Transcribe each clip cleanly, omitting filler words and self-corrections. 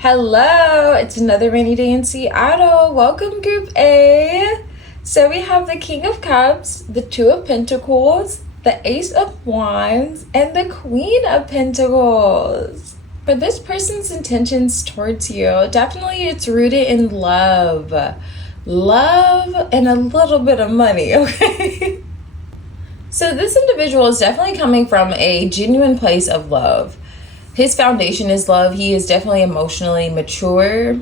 Hello, it's another rainy day in Seattle. Welcome, Group A. So we have the King of Cups, the Two of Pentacles, the Ace of Wands, and the Queen of Pentacles. For this person's intentions towards you, definitely it's rooted in love. Love and a little bit of money, okay? So this individual is definitely coming from a genuine place of love. His foundation is love. He is definitely emotionally mature.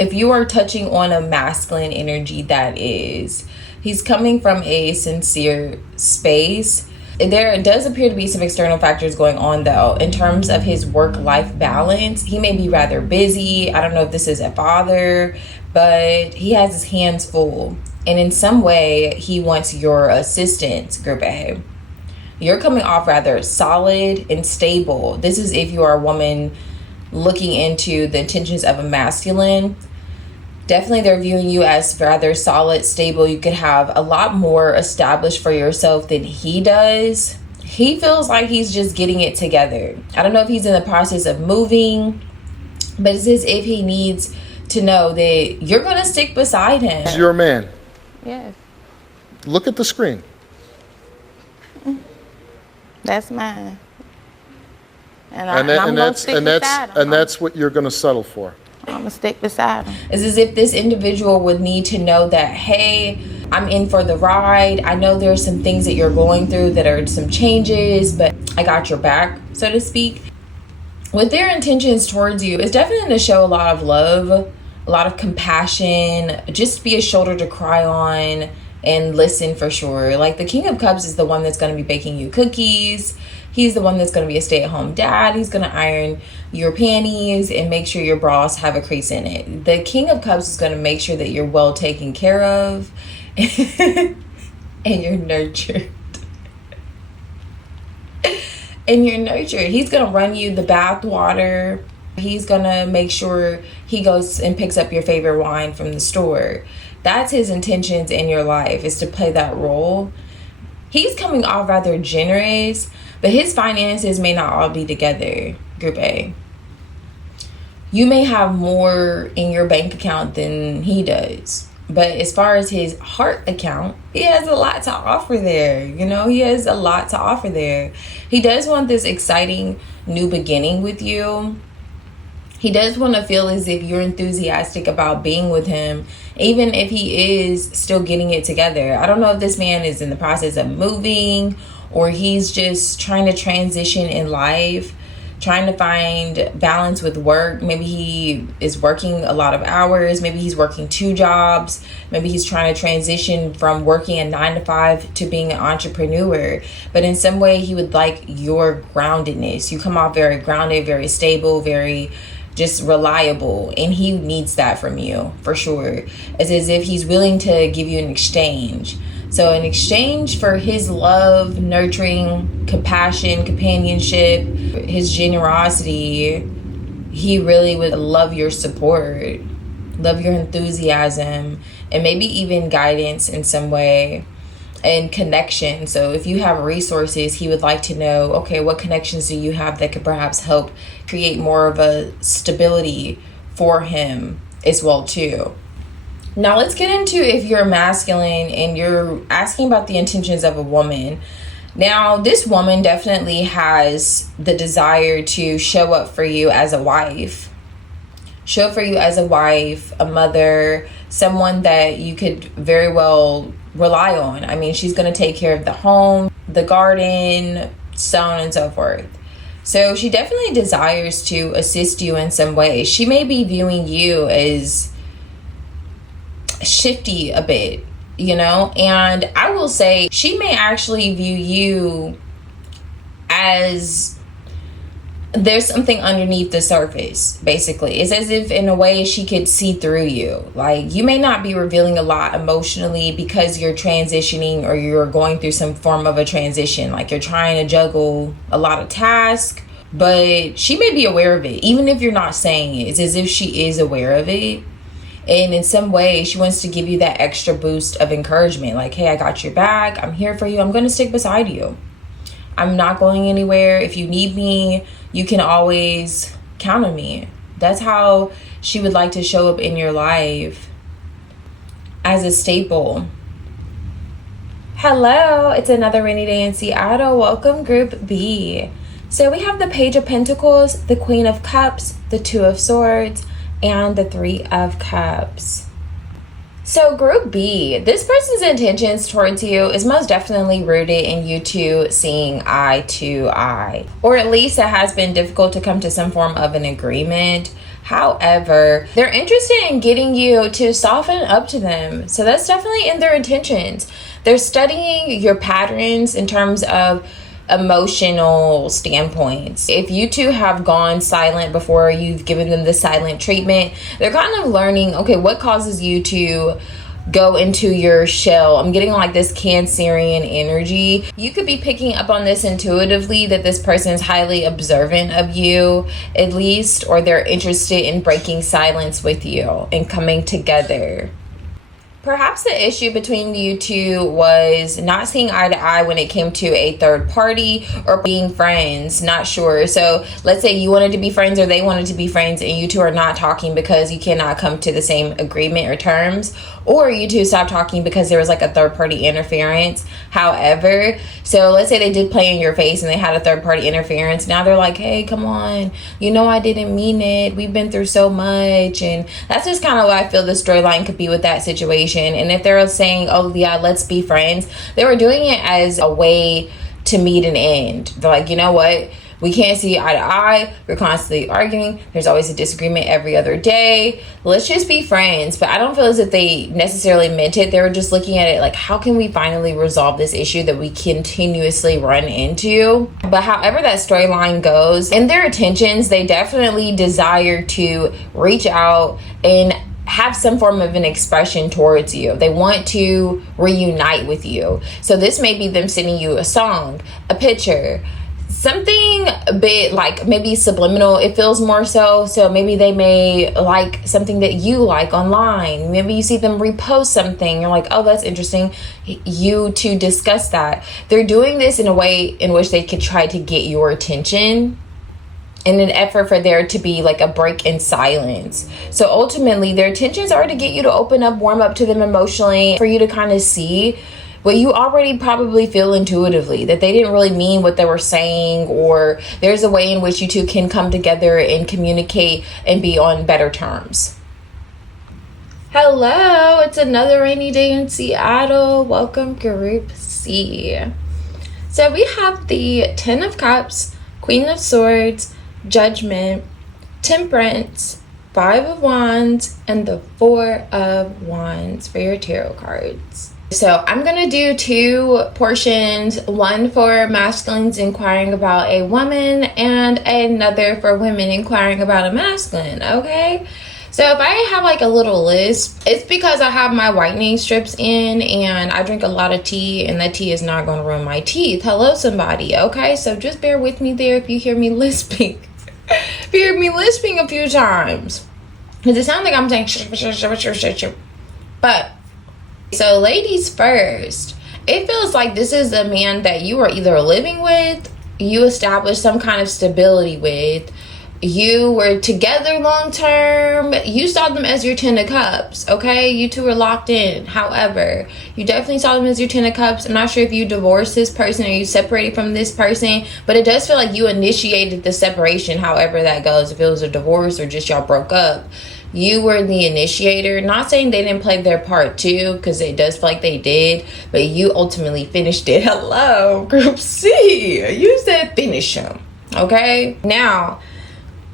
If you are touching on a masculine energy, that is. He's coming from a sincere space. There does appear to be some external factors going on, though, in terms of his work-life balance. He may be rather busy. I don't know if this is a father, but he has his hands full. And in some way, he wants your assistance, Group A. You're coming off rather solid and stable. This is if you are a woman looking into the intentions of a masculine. Definitely they're viewing you as rather solid, stable. You could have a lot more established for yourself than he does. He feels like he's just getting it together. I don't know if he's in the process of moving, but it's as if he needs to know that you're going to stick beside him. He's your man. Yes. Look at the screen. That's mine. I'm going to stick beside him. And that's what you're going to settle for. I'm going to stick beside him. It's as if this individual would need to know that, hey, I'm in for the ride. I know there's some things that you're going through that are some changes, but I got your back, so to speak. With their intentions towards you, it's definitely to show a lot of love, a lot of compassion, just be a shoulder to cry on and listen for sure. Like the King of Cups is the one that's going to be baking you cookies. He's the one that's going to be a stay-at-home dad. He's going to iron your panties and make sure your bras have a crease in it. The King of Cups is going to make sure that you're well taken care of and you're nurtured. And you're nurtured. He's going to run you the bath water. He's going to make sure he goes and picks up your favorite wine from the store. That's his intentions in your life, is to play that role. He's coming off rather generous, but his finances may not all be together, Group A. You may have more in your bank account than he does. But as far as his heart account, he has a lot to offer there. He has a lot to offer there. He does want this exciting new beginning with you. He does want to feel as if you're enthusiastic about being with him, even if he is still getting it together. I don't know if this man is in the process of moving or he's just trying to transition in life, trying to find balance with work. Maybe he is working a lot of hours. Maybe he's working 2 jobs. Maybe he's trying to transition from working a 9 to 5 to being an entrepreneur. But in some way, he would like your groundedness. You come off very grounded, very stable, very just reliable, and he needs that from you for sure. It's as if he's willing to give you an exchange. So in exchange for his love, nurturing, compassion, companionship, his generosity, he really would love your support, love your enthusiasm, and maybe even guidance in some way and connection. So if you have resources, he would like to know, okay, what connections do you have that could perhaps help create more of a stability for him as well too. Now let's get into if you're masculine and you're asking about the intentions of a woman. Now this woman definitely has the desire to show up for you as a wife. Show up for you as a wife, a mother, someone that you could very well rely on. I mean, she's going to take care of the home, the garden, so on and so forth. So she definitely desires to assist you in some way. She may be viewing you as shifty a bit, and I will say she may actually view you as there's something underneath the surface, basically. It's as if in a way she could see through you. Like you may not be revealing a lot emotionally because you're transitioning or you're going through some form of a transition. Like you're trying to juggle a lot of tasks, but she may be aware of it. Even if you're not saying it, it's as if she is aware of it. And in some way, she wants to give you that extra boost of encouragement. Like, hey, I got your back. I'm here for you. I'm going to stick beside you. I'm not going anywhere. If you need me, you can always count on me. That's how she would like to show up in your life, as a staple. Hello, it's another rainy day in Seattle. Welcome, Group B. So we have the Page of Pentacles, the Queen of Cups, the Two of Swords, and the Three of Cups. So Group B, this person's intentions towards you is most definitely rooted in you two seeing eye to eye. Or at least it has been difficult to come to some form of an agreement. However, they're interested in getting you to soften up to them. So that's definitely in their intentions. They're studying your patterns in terms of emotional standpoints. If you two have gone silent before, you've given them the silent treatment, they're kind of learning, okay, what causes you to go into your shell? I'm getting like this Cancerian energy. You could be picking up on this intuitively, that this person is highly observant of you, at least, or they're interested in breaking silence with you and coming together. Perhaps the issue between you two was not seeing eye to eye when it came to a third party or being friends. Not sure. So let's say you wanted to be friends or they wanted to be friends and you two are not talking because you cannot come to the same agreement or terms, or you two stopped talking because there was like a third party interference. However, so let's say they did play in your face and they had a third party interference. Now they're like, hey, come on. You know, I didn't mean it. We've been through so much. And that's just kind of what I feel the storyline could be with that situation. And if they're saying, oh yeah, let's be friends, they were doing it as a way to meet an end. They're like, you know what? We can't see eye to eye. We're constantly arguing. There's always a disagreement every other day. Let's just be friends. But I don't feel as if they necessarily meant it. They were just looking at it like, how can we finally resolve this issue that we continuously run into? But however that storyline goes, in their intentions, they definitely desire to reach out and have some form of an expression towards you. They want to reunite with you. So this may be them sending you a song, a picture, something a bit like maybe subliminal. It feels more so maybe they may like something that you like online. Maybe you see them repost something, you're like, oh, that's interesting. You to discuss that. They're doing this in a way in which they could try to get your attention in an effort for there to be like a break in silence. So ultimately their intentions are to get you to open up, warm up to them emotionally, for you to kind of see what you already probably feel intuitively, that they didn't really mean what they were saying, or there's a way in which you two can come together and communicate and be on better terms. Hello, it's another rainy day in Seattle. Welcome, Group C. So we have the Ten of Cups, Queen of Swords, Judgment, Temperance, Five of Wands, and the Four of Wands for your tarot cards. So I'm going to do two portions, one for masculines inquiring about a woman and another for women inquiring about a masculine, okay? So if I have like a little list, it's because I have my whitening strips in and I drink a lot of tea, and that tea is not going to ruin my teeth. Hello, somebody, okay? So just bear with me there if you hear me lisping. If you hear me lisping a few times, because it sounds like I'm saying but so ladies first, it feels like this is a man that you are either living with, you established some kind of stability with, you were together long term, you saw them as your Ten of Cups, okay? You two were locked in. However, you definitely saw them as your Ten of Cups. I'm not sure if you divorced this person or you separated from this person, but it does feel like you initiated the separation, however that goes. If it was a divorce or just y'all broke up, you were the initiator. Not saying they didn't play their part too, because it does feel like they did, but you ultimately finished it. Hello, Group C. You said finish them, okay? Now,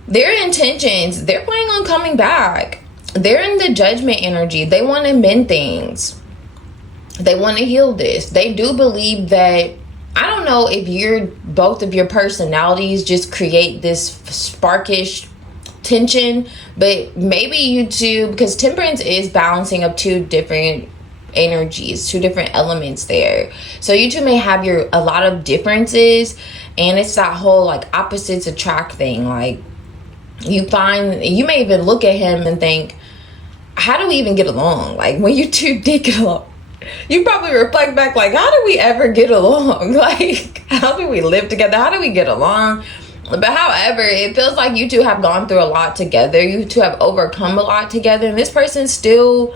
their intentions, they're planning on coming back. They're in the Judgment energy. They want to mend things. They want to heal this. They do believe that, I don't know if both of your personalities just create this sparkish tension, but maybe you two, because Temperance is balancing up two different energies, two different elements there. So you two may have a lot of differences, and it's that whole like opposites attract thing. Like, you may even look at him and think, how do we even get along? Like, when you two did get along, you probably reflect back like, how do we ever get along? Like, how do we live together? How do we get along? But however, it feels like you two have gone through a lot together. You two have overcome a lot together. And this person still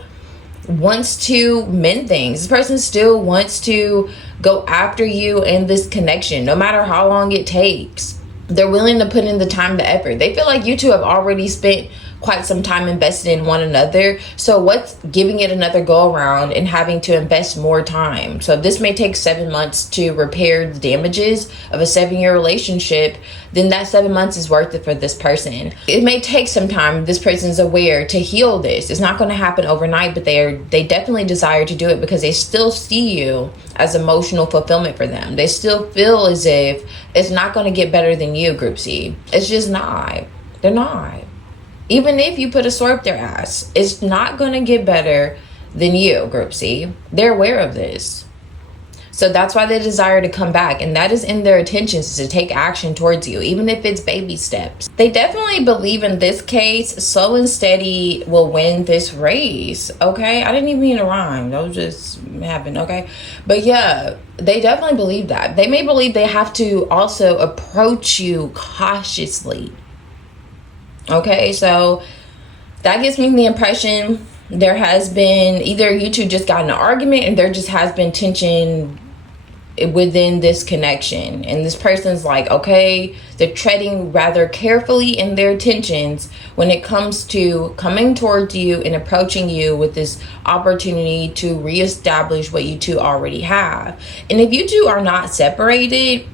wants to mend things. This person still wants to go after you and this connection, no matter how long it takes. They're willing to put in the time, the effort. They feel like you two have already spent quite some time invested in one another. So what's giving it another go around and having to invest more time? So if this may take 7 months to repair the damages of a 7-year relationship, then that 7 months is worth it for this person. It may take some time. This person's aware to heal this. It's not going to happen overnight, but they definitely desire to do it because they still see you as emotional fulfillment for them. They still feel as if it's not going to get better than you, Group C. It's just not. They're not. Even if you put a sword up their ass, it's not going to get better than you, Group C. They're aware of this. So that's why they desire to come back. And that is in their intentions, to take action towards you, even if it's baby steps. They definitely believe in this case, slow and steady will win this race. Okay? I didn't even mean to rhyme. That was just happened. Okay? But yeah, they definitely believe that. They may believe they have to also approach you cautiously. Okay, so that gives me the impression there has been either you two just got in an argument and there just has been tension within this connection. And this person's like, okay, they're treading rather carefully in their intentions when it comes to coming towards you and approaching you with this opportunity to reestablish what you two already have. And if you two are not separated,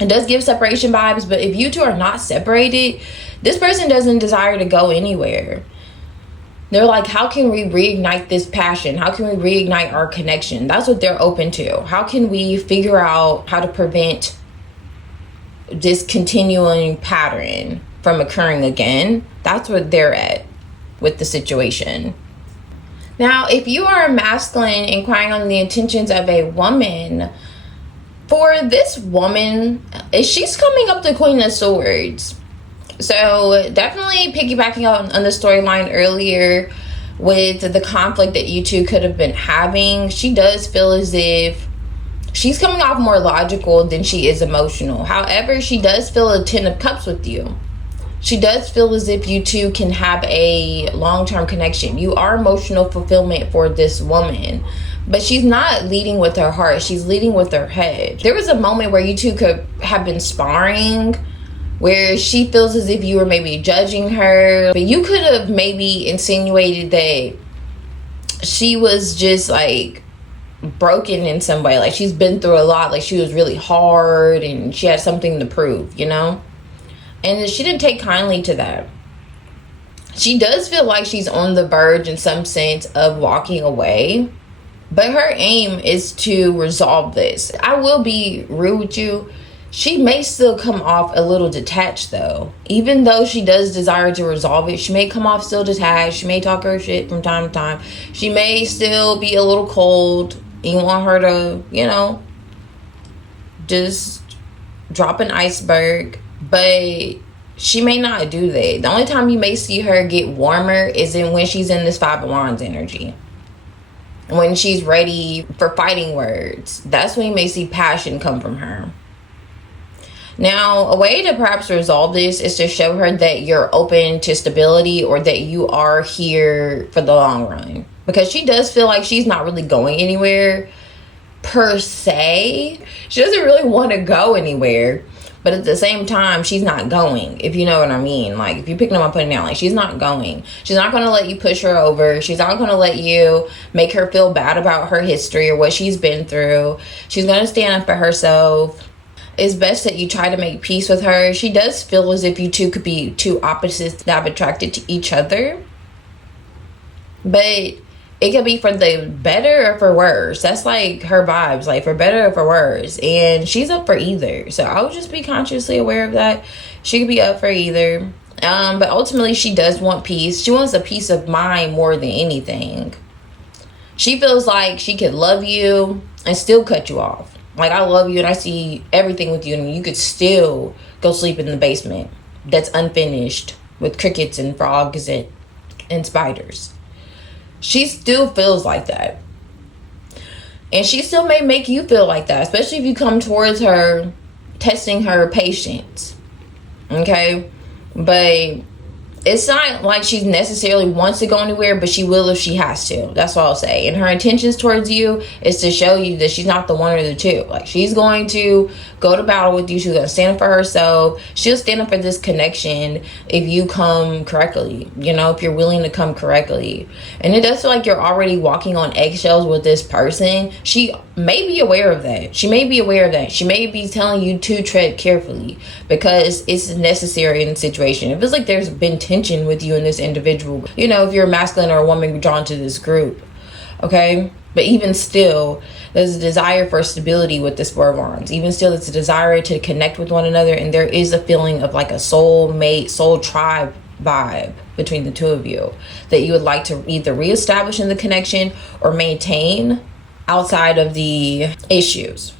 it does give separation vibes, but if you two are not separated, this person doesn't desire to go anywhere. They're like, how can we reignite this passion? How can we reignite our connection? That's what they're open to. How can we figure out how to prevent this continuing pattern from occurring again? That's what they're at with the situation. Now, if you are a masculine inquiring on the intentions of a woman, for this woman, she's coming up the Queen of Swords. So definitely piggybacking on the storyline earlier with the conflict that you two could have been having, she does feel as if she's coming off more logical than she is emotional. However, she does feel a 10 of cups with you. She does feel as if you two can have a long-term connection. You are emotional fulfillment for this woman. But she's not leading with her heart. She's leading with her head. There was a moment where you two could have been sparring, where she feels as if you were maybe judging her. But you could have maybe insinuated that she was just like broken in some way. Like she's been through a lot. Like she was really hard and she had something to prove, you know? And she didn't take kindly to that. She does feel like she's on the verge in some sense of walking away. But her aim is to resolve this. I will be rude with you. She may still come off a little detached though. Even though she does desire to resolve it, she may come off still detached. She may talk her shit from time to time. She may still be a little cold. You want her to, you know, just drop an iceberg. But she may not do that. The only time you may see her get warmer is when she's in this Five of Wands energy. When she's ready for fighting words, that's when you may see passion come from her. Now, a way to perhaps resolve this is to show her that you're open to stability or that you are here for the long run. Because she does feel like she's not really going anywhere per se. She doesn't really want to go anywhere. But at the same time, she's not going, if you know what I mean. Like, if you're picking up and putting down, like, she's not going. She's not going to let you push her over. She's not going to let you make her feel bad about her history or what she's been through. She's going to stand up for herself. It's best that you try to make peace with her. She does feel as if you two could be two opposites that have attracted to each other. But it could be for the better or for worse. That's like her vibes, like for better or for worse. And she's up for either. So I would just be consciously aware of that. She could be up for either. But ultimately, she does want peace. She wants a peace of mind more than anything. She feels like she could love you and still cut you off. Like, I love you and I see everything with you, and you could still go sleep in the basement that's unfinished with crickets and frogs and spiders. She still feels like that. And she still may make you feel like that, especially if you come towards her testing her patience. Okay, but it's not like she necessarily wants to go anywhere, but she will if she has to. That's all I'll say. And her intentions towards you is to show you that she's not the one or the two. Like, she's going to go to battle with you. She's going to stand up for herself. She'll stand up for this connection if you come correctly, you know, if you're willing to come correctly. And it does feel like you're already walking on eggshells with this person. She may be aware of that. She may be aware of that. She may be telling you to tread carefully because it's necessary in the situation. It feels like there's been tension with you and this individual. You know, if you're a masculine or a woman drawn to this group. Okay? But even still, there's a desire for stability with this Four of Wands. Even still, it's a desire to connect with one another. And there is a feeling of like a soul mate, soul tribe vibe between the two of you that you would like to either reestablish in the connection or maintain outside of the issues.